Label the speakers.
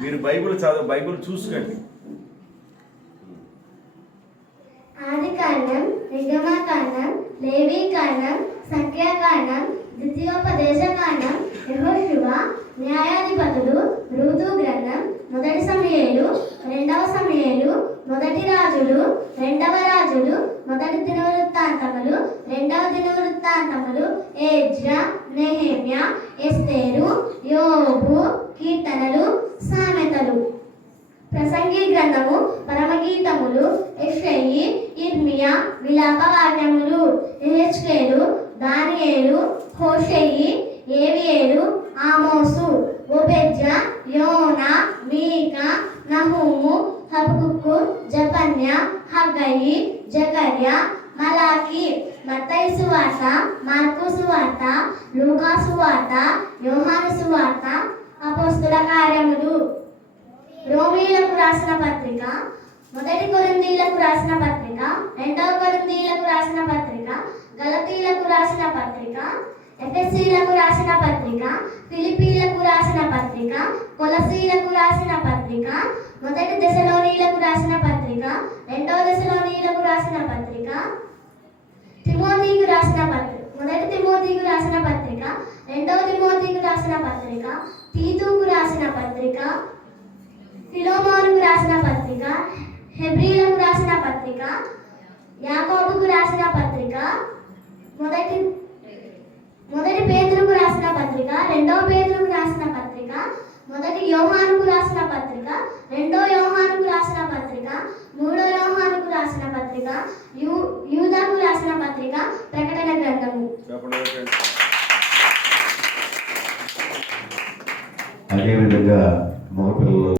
Speaker 1: మీరు బైబిల్ చదవ బైబిల్ చూసుకోండి.
Speaker 2: ఆదికాండం నిగమకాండం లేవీకాండం సంఖ్యాకాండం ద్వితీయోపదేశకాండం యహోశివ న్యాయాధిపతులు ఋతు గ్రంథం మొదటి సమయాలు రెండవ సమయాలు మొదటి రాజులు రెండవ రాజులు మొదటి దినవృత్తాంతములు రెండవ దినవృత్తాంతములు ఏజ్రా నెహెమ్య ఎస్తేరు యోబు కీర్తనలు ప్రసంగి గ్రంథము పరమగీతములు ఎఫ్ఐ ఇర్మియా విలాప వాక్యములు ఎహెచ్కేలు దానియేలు హోషయి ఏవియేలు ఆమోసు ఒబెజ యోనా మీకా నహూము హబకుక్కు జపన్య హగ్గయి జకర్య మలాకి మత్తయి సువార్త మార్కు సువార్త లూకా సువార్త యోహాను సువార్త అపోస్తుల కార్యములు. పత్రిక మొదటి కొరిందీలకు రాసిన పత్రిక రెండవ కొరిందీలకు రాసిన పత్రిక గలతీలకు రాసిన పత్రిక ఎఫ్ఎస్సీలకు రాసిన పత్రిక ఫిలిపీలకు రాసిన పత్రిక కొలసీలకు రాసిన పత్రిక మొదటి దశలోనీలకు రాసిన పత్రిక రెండవ దశలోనీలకు రాసిన పత్రిక తిమోతికి రాసిన పత్రిక మొదటి తిమోతికి రాసిన పత్రిక రెండవ తిమోతికి రాసిన పత్రిక తీతుకు రాసిన పత్రిక ఫిలోమోనుకు రాసిన పత్రిక హెబ్రీలకు రాసిన పత్రిక యాకోబుకు రాసిన పత్రిక మొదటి మొదటి పేదలకు రాసిన పత్రిక రెండవ పేదలకు రాసిన పత్రిక మొదటి యోహానుకు రాసిన పత్రిక రెండో యోహానుకు రాసిన పత్రిక మూడో యోహానుకు రాసిన పత్రిక యూ యూదాకు రాసిన పత్రిక ప్రకటన గ్రంథము.
Speaker 3: అదేవిధంగా మగపిల్లలు